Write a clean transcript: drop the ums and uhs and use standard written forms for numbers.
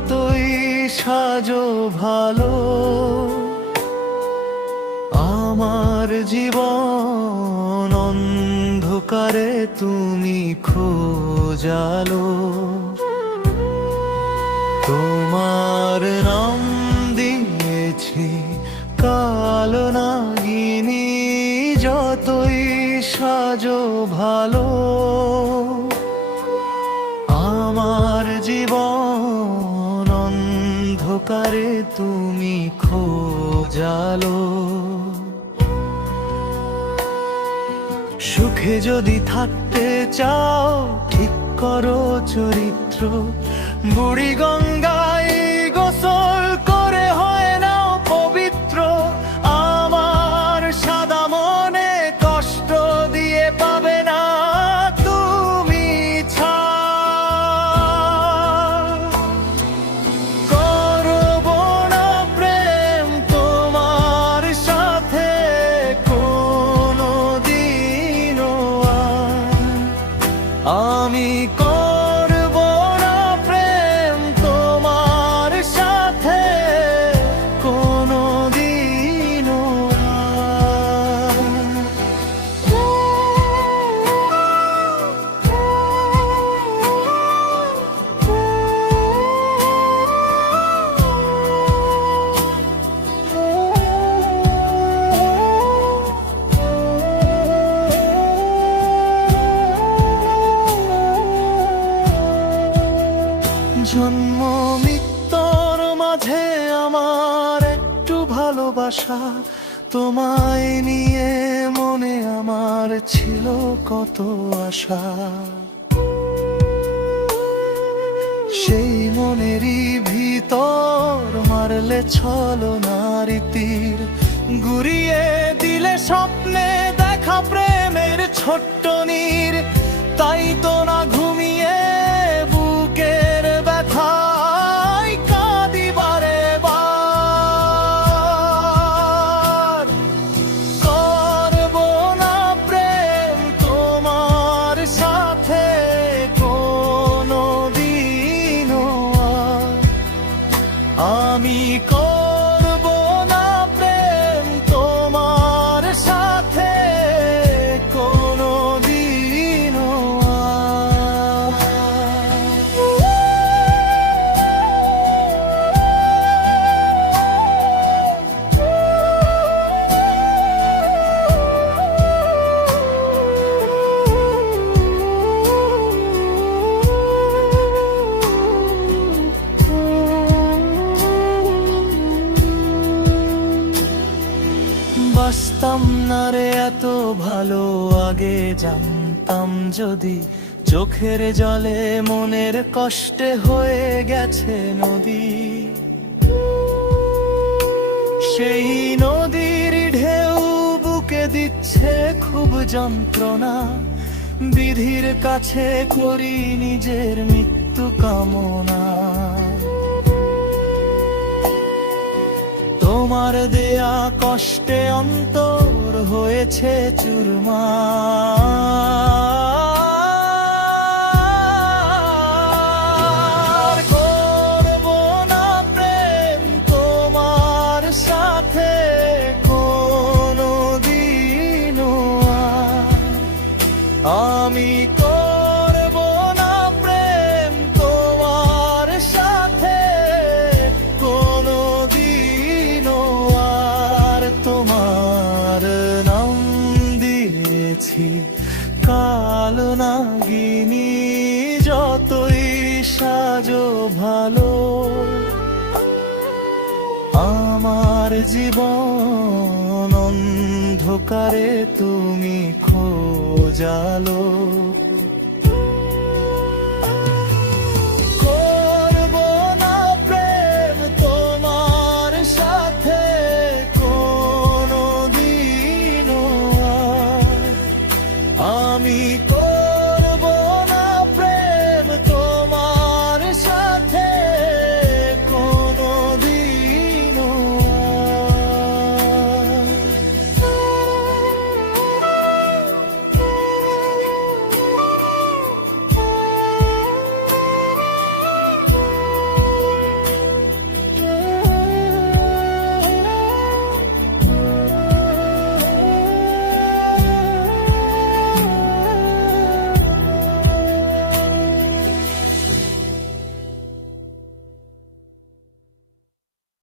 যতই সাজো ভালো, আমার জীবন অন্ধকারে তুমি খোঁজালো। তোমার নাম দিয়েছি কালো নাগিনী, যতই সাজো ভালো, আমার জীবন অন্ধকারে তুমি খোঁজালো। সুখে যদি থাকতে চাও ঠিক করো চরিত্র, বুড়ি গঙ্গায় গোসল করে হয় নাও পবিত্র। আমার সাদা মনে কষ্ট দিয়ে পাবে না তুমি ছাড়। করব না প্রেম তোমার সাথে কোনোদিনও আর, আমি করব না প্রেম তোমার সাথে কোনোদিনও আর। জন্ম মৃত্যুর মাঝে আমার একটু ভালোবাসা, তোমায় নিয়ে মনে আমার ছিল কত আশা। সেই মনেরই ভিতর মারলে ছলনার তীর, গুড়িয়ে দিলে স্বপ্নে দেখা প্রেমের ছোট্ট নীর। তাই তো না ঘুমিয়ে বুকের ব্যথায় কাঁদি বারে বার। করব না প্রেম তোমার সাথে কোনোদিনও আর, আমি করব না প্রেম তোমার সাথে কোনোদিনও আর। বাসতাম না রে এত ভালো, আগে জানতাম যদি, চোখের জলে মনের কষ্টে হয়ে গেছে নদী। সেই নদীর ঢেউ বুকে দিচ্ছে খুব যন্ত্রণা, বিধির কাছে করি নিজের মৃত্যু কামনা। তোমার দেয়া কষ্টে অন্তর হয়েছে চুরমার। করব না প্রেম তোমার সাথে কোনোদিনও আর, আমি করব না প্রেম তোমার সাথে কোনোদিনও আর। তোমার নাম দিয়েছি কালো নাগিনী, যতই সাজো ভালো, আমার জীবন অন্ধকারে তুমি খোঁজালো।